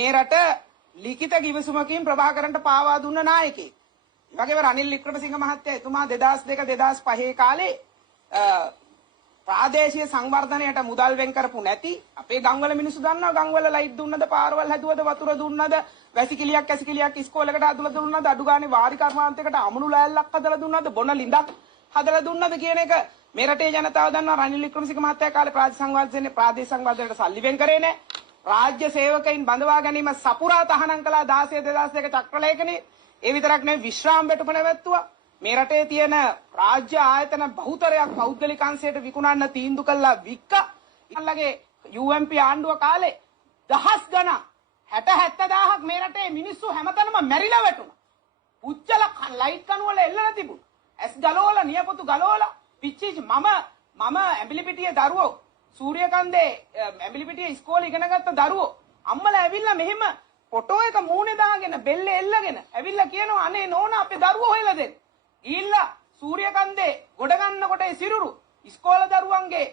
මේ රට ලිඛිත කිවිසුමකින් ප්‍රභාකරන්ට පාවා දුන්න නායකයෙක්. ඒ වගේම රනිල් වික්‍රමසිංහ මහත්තයා එතුමා 2002 2005 කාලේ ප්‍රාදේශීය සංවර්ධනයට මුදල් වෙන් කරපු නැති අපේ ගම්වල මිනිස්සු දන්නවා ගම්වල ලයිට් දුන්නද පාරවල් හැදුවද වතුර දුන්නද වැසිකිළියක් කැසිකිළියක් ඉස්කෝලේකට හදලා දුන්නද අඩු ගානේ වාරි කර්මාන්තයකට අමුණු ලෑල්ලක් හදලා දුන්නද බොන ලිඳක් හදලා දුන්නද කියන එක මේ රටේ ජනතාව දන්නවා. රනිල් වික්‍රමසිංහ මහත්තයා කාලේ ප්‍රාදේශීය සංවර්ධනයට සල්ලි වෙන් කරේ නැහැ. රාජ්‍ය සේවකයින් බඳවා ගැනීම සපුරා තහනම් කළා 16 2002 චක්‍රලේඛනේ. ඒ විතරක් නෙවෙයි විශ්‍රාම වැටුප නැවැත්තුවා. මේ රටේ තියෙන රාජ්‍ය ආයතන බහුතරයක් පෞද්ගලික අංශයට විකුණන්න තීන්දුව කළා වික්ක. ඊළඟේ UMP ආණ්ඩුව කාලේ දහස් ගණන් 60-70000ක් මේ රටේ මිනිස්සු හැමතැනම මැරිලා වැටුණා. පුච්චල ලයිට් කණු වල එල්ලලා තිබුණා. ඇස් ගලවලා නියපොතු ගලවලා පිච්චිච මම ඇඹිලිපිටියේ දරුවෝ සූර්යකන්දේ ඇඹිලිපිටියේ ඉස්කෝලේ ඉගෙන ගත්ත දරුවෝ අම්මලා ඇවිල්ලා මෙහෙම ෆොටෝ එක මූණේ දාගෙන බෙල්ලේ එල්ලගෙන ඇවිල්ලා කියනවා අනේ නෝනා අපේ දරුවෝ හොයලා දෙන්න. ඊළා සූර්යකන්දේ ගොඩ ගන්නකොට ඒ සිරුරු ඉස්කෝල දරුවන්ගේ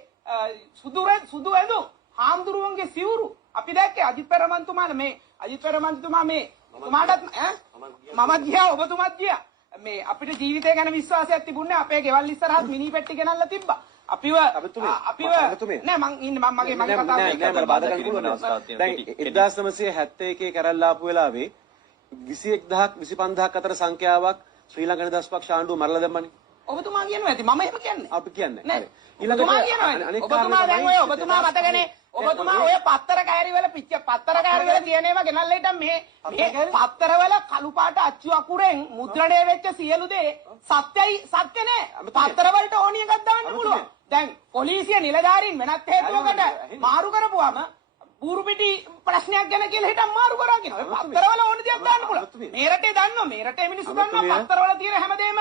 සුදු ඇඳු හාමුදුරුවන්ගේ සිවුරු අපි දැක්කේ අජිත් පෙරමන්තුමාලා මේ අජිත් පෙරමන්තුමා මේ තුමාටත් මමත් ගියා ඔබතුමාත් ගියා මේ අපිට ජීවිතය ගැන විශ්වාසයක් තිබුණේ අපේ ගෙවල් ඉස්සරහත් මිනි පෙට්ටි ගෙනල්ලා තිබ්බා. අපිව නෑ මං ඉන්නේ මගේ කතාව නෑ බාධා කරන්න පුළුවන් අවස්ථාවක් තියෙනවා. දැන් 1971 කැරල් ආපු වෙලාවේ 21000ක් 25000ක් අතර සංඛ්‍යාවක් ශ්‍රී ලංකා නිදහස් පක්ෂ ආණ්ඩුව මරලා දැම්මනේ. ඔබතුමා කියනවා ඇති මම එහෙම කියන්නේ. අපි කියන්නේ. හරි. ඊළඟට ඔබතුමා දැන් ඔය ඔබතුමා මතකනේ ඔබතුමා ඔය පත්තර කෑරි වල පත්තර කෑරි වල තියෙන ඒවා ගෙනල්ලා ඉතින් මේ පත්තර වල කළු පාට අච්චු අකුරෙන් මුද්‍රණය වෙච්ච සියලු දේ සත්‍යයි සත්‍ය නෑ. පත්තර වලට ඕනි එකක් දාන්න පුළුවන්. දැන් පොලිසිය නිලධාරීන් වෙනත් හේතුවකට මාරු කරපුවාම බූරු පිටි ප්‍රශ්නයක් ගැන කියලා හිටන් මාරු කරා කියනවා. පත්තරවල ඕන දෙයක් දාන්න පුළුවන්. මේ රටේ දන්නවා මේ රටේ මිනිස්සු දන්නවා පත්තරවල තියෙන හැමදේම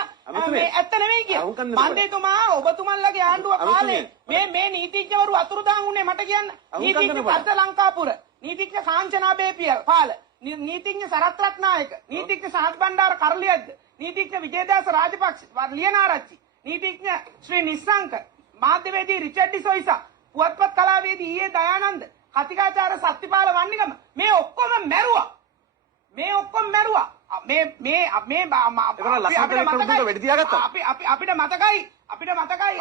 මේ ඇත්ත නෙවෙයි කියලා. මන්දේතුමා ඔබතුමන්ලගේ ආණ්ඩුව කාලේ මේ නීතිඥවරු අතුරුදහන් උනේ මට කියන්න. නීතිඥ පත්ත ලංකාපුර, නීතිඥ කාංචනා බේපියල් පාල, නීතිඥ සරත් රත්නායක, නීතිඥ සාත් බණ්ඩාර කරලියද්ද, නීතිඥ විජේදාස රාජපක්ෂ ලියනාරච්චි, නීතිඥ ශ්‍රී නිස්සංක, මාධ්‍යවේදී රිචඩ් ඩිසෝයිසා, පුවත්පත් කලාවේදී ඊයේ දයානන්ද, කතිකාචාර්ය සත්තිපාල වන්නිගම මේ ඔක්කොම මැරුවා. අපිට මතකයි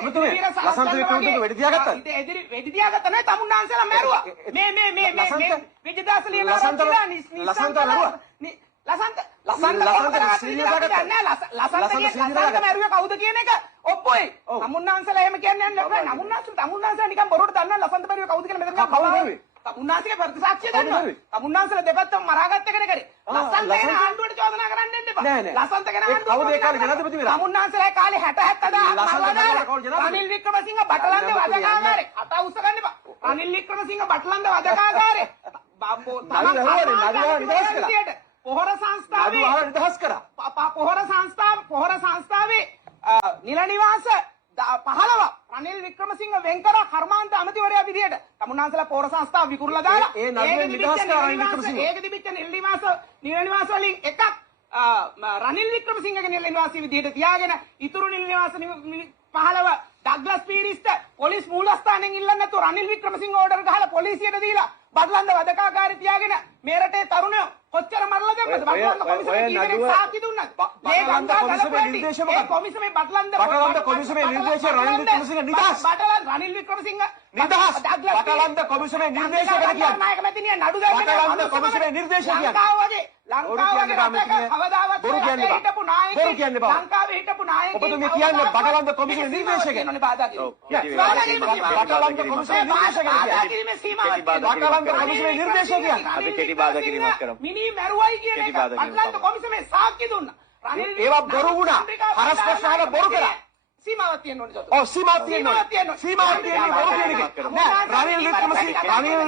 ලසන්ත වික්‍රමතුංග වෙඩි තියාගත්තා. වෙඩි තියාගත්තා නේ තමුන්නාන්සලා මැරුවා. මේ විජේදාස ලියනාරච්චිලා ලසන්ත මැරුවේ කවුද කියන එක ඔප්පුයි. තමුන්නාන්සලා එහෙම කියන්නේ නැහැ. තමුන්නාන්සලා නිකන් බොරුවට දන්නා ලසන්ත මැරුවේ කවුද කියලා මෙතන කවුද මැරුවේ? තමුන්නාන්සලේ ප්‍රතිසාක්ෂිය දන්නවා. තමුන්නාන්සලා දෙපැත්තම මරාගත්ත එකනේ කරේ. ලසන්ත ගැන ආණ්ඩුවට චෝදනා කරන්න දෙන්න එපා. ලසන්ත ගැන ආණ්ඩුවට කවුද ඒ කාලේ ජනාධිපති වෙලා? තමුන්නාන්සලා කාලේ 60-70000 රනිල් වික්‍රමසිංහ බටලන්ද වදකාගාරේ අත උස්ස ගන්න එපා. රනිල් වික්‍රමසිංහ බටලන්ද වදකාගාරේ පොහොර සංස්ථාවේ නිදහස් කරා. පොහොර සංස්ථාවේ නිල නිවාස 15 රනිල් වික්‍රමසිංහ වෙන් කරා කර්මාන්ත අමාත්‍යවරයා විදියට. තමුන්නාන්සලා පොහොර සංස්ථාව විකුණලා දාලා ඒ නඩුවේ නිදහස් කරා රනිල් වික්‍රමසිංහ. ඒක දිවිච්ච නිල නිවාස වලින් එකක් රනිල් වික්‍රමසිංහගේ නිල නිවාසී විදියට තියාගෙන ඉතුරු නිල නිවාස 15 ඩග්ලස් පීරිස්ට පොලිස් මූලස්ථානෙන් ඉල්ලන්න නැතුව රනිල් වික්‍රමසිංහ ඕඩර් ගහලා පොලිසියට දීලා බඩලන්ද වදකාගාරේ තියාගෙන මේ රටේ තරුණයෝ කොච්චර මරලා දැම්මද? බඩලන්ද කොමිසමේ කීයක් සාක්ෂි දුන්නද? බටලන්ද කොමිසමේ නිර්දේශ මොකක්ද? කොමිසමේ බටලන්ද කොමිසමේ නිර්දේශ රනිල් වික්‍රමසිංහ නිදහස්. රනිල් වික්‍රමසිංහ නිදහස්. බටලන්ද කොමිසමේ නිර්දේශ කියලා කියන්නේ. නායක මැතිනිය නඩු දැම්මේ බටලන්ද කොමිසමේ නිර්දේශ කියන්නේ. ලංකාවේ රටක කවදාවත් බොරු කියන්නේ හිටපු නායකයෙක් කියන්නේ බා. ලංකාවේ හිටපු නායකයෙක් ඔබතුමිය කියන්නේ බටලන්ද කොමිසමේ නිර්දේශ කියන්නේ. බාධා කිරීම. බටලන්ද කොමිසමේ නිර්දේශ බාධා කිරීමේ සීමාවක් තියෙනවා. බටලන්ද කොමිසමේ නිර්දේශ කියන්නේ. අපි කෙටි බාධා කිරීමක් කරමු. මිනි මැරුවයි කියන එක බටලන්ද කොමිසමේ සාක්ෂි දුන්නා. ඒවා බොරු වුණා. හරස් ප්‍රශ්න බොරු කළා. සීමාවක් තියෙන්න ඕනේ ජොත. ඔව් සීමාවක් තියෙනවා. සීමාවක් තියෙනවා බොරු කියන එක. නෑ රනිල්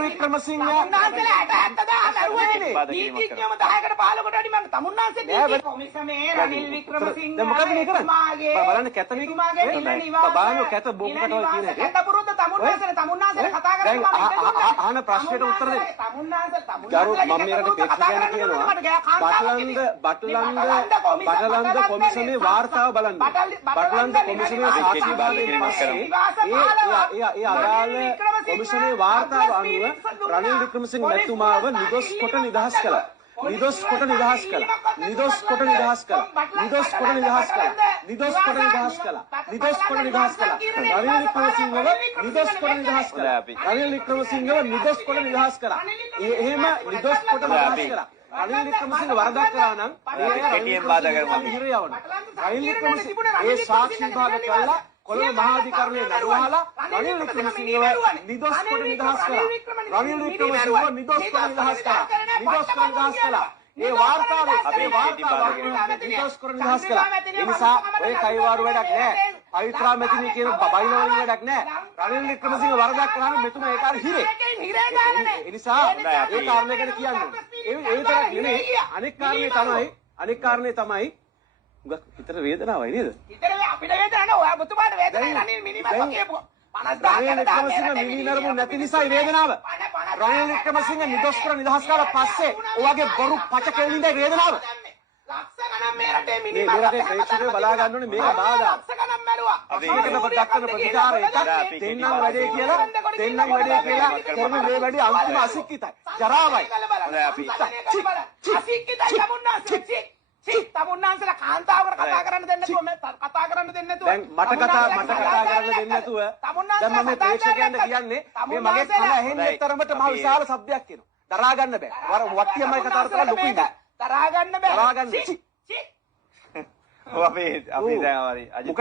වික්‍රමසිංහ තමුන්නාන්සලා 60-70000 මැරුවනේ. නීතිඥයම 10කට 15කට වැඩි මම තමුන්නාන්සේ නීති කොමිසමේ රනිල් වික්‍රමසිංහ දැන් මොකද මේ කරන්නේ? බලන්න කැත මේක. බලන්න කැත බොක්කටවල් කියන එක. කැත පුරුද්ද තමුන්නාන්සලා කතා කරලා අහන ප්‍රශ්නෙට උත්තර දෙන්න. තමුන්නාන්සලා ගරු මම මේකට ප්‍රේක්ෂකයන් කියනවා බටලන්ද කොමිසමේ වාර්තාව බලන්න. බටලන්ද කොමිසමේ සාක්ෂි භාගයෙන් පස්සේ ඒ අදාළ කොමිසමේ වාර්තාව අනුව රනිල් වික්‍රමසිංහ මැතිතුමාව නිදොස් කොට නිදහස් කළා. නිදොස් කොට නිදහස් කළා. නිදොස් කොට නිදහස් කළා. නිදොස් කොට නිදහස් කළා. නිදොස් කොට නිදහස් කළා. නිදොස් කොට නිදහස් කළා. රනිල් වික්‍රමසිංහව නිදොස් කොට නිදහස් කළා. රනිල් වික්‍රමසිංහව නිදොස් කොට නිදහස් කළා. එහෙම නිදොස් කොට නිදහස් කළා. රනිල් වික්‍රමසිංහ වරදක් කරා නම් ATM බාධා කරනවා. ඉහිර යවනවා. රනිල් වික්‍රමසිංහ ඒ සාක්ෂි විභාග කළා කොළඹ මහාධිකරණයේ නඩුවහලා රනිල් වික්‍රමසිංහව නිදොස් කොට නිදහස් කළා. රනිල් වික්‍රමසිංහව නිදොස් කොට නිදහස් කළා. නිදොස් කොට නිදහස් කළා. ඒ වාර්තාවේ අපේ වාර්තාව නිදොස් කොට නිදහස් කළා. ඒ නිසා ඔය කයිවාරු වැඩක් නෑ. පවිත්‍රා මෙතිනි කියන බයිල වලින් වැඩක් නෑ. රනිල් වික්‍රමසිංහ වරදක් කරා නම් මෙතුමා ඒ කාර්ය හිරේ. ඒ නිසා ඒ කාරණේ ගැන කියන්නේ. ඒ විතරක් නෙමෙයි අනෙක් කාරණේ තමයි උගක් හිතට වේදනාවයි නේද? හිතට අපිට වේදනාවක් නෑ. ඔයා ඔබතුමාට වේදනාවක් රනිල් මිනිමක් කියපුවා. 50,000 රනිල් වික්‍රමසිංහ මිනිනරමු නැති නිසායි වේදනාව. රනිල් වික්‍රමසිංහ නිදොස් කර නිදහස් කරලා පස්සේ ඔයගේ බොරු පච කෙලින්දයි වේදනාව. ලක්ෂ ගණන් මේ රටේ මේ රටේ ප්‍රේක්ෂකයෝ බලා ගන්න ඕනේ මේක බාධා. ලක්ෂ ගණන් මැරුවා. අපි ඒකට දක්වන ප්‍රතිචාර එක දෙන්නම් වැඩේ කියලා කරන මේ වැඩේ අන්තිම අසික්කිතයි. ජරාවයි. අසික්කිතයි තමුන්නාන්සේ. තමුන්නාන්සලා කාන්තාවකට කතා කරන්න දෙන්නේ නැතුව මේ කතා කරන්න දෙන්නේ නැතුව දැන් මට කතා කරන්න දෙන්නේ නැතුව දැන් මම මේ ප්‍රේක්ෂකයන්ට කියන්නේ මේ මගේ කන ඇහෙන්නේ තරමට මහ විශාල શબ્දයක් එනවා. දරා ගන්න බෑ. වර වට්ටියමයි කතා කරලා ලොකු ඉඳලා. දරා ගන්න බෑ. දරා ගන්න. අපි දැන් හරි අජිත්